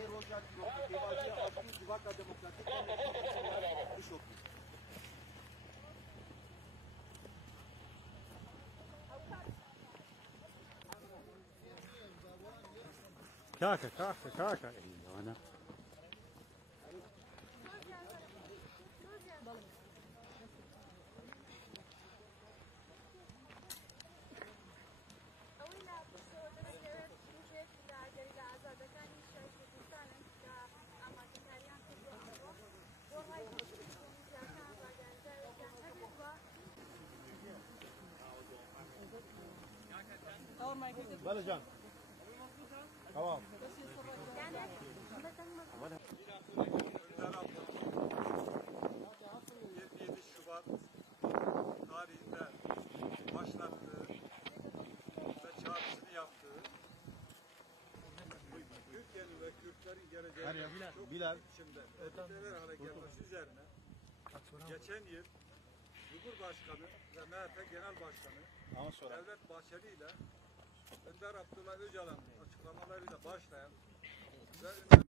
Ser Roja Tevazi Aşkı Civaka Demokratik Partisi Bishop. Kaka. Ana. Bale can. Tamam. 27 Şubat tarihinde başlattığı ve çağrısını yaptığı Türkiye'nin ve Kürtlerin geleceğini çok Bilal. içinde etkiler hale gelmesi üzerine geçen yıl Cumhurbaşkanı ve MHP Genel Başkanı Devlet Bahçeli ile Önder Abdullah Öcalan'ın açıklamalarıyla başlayan ve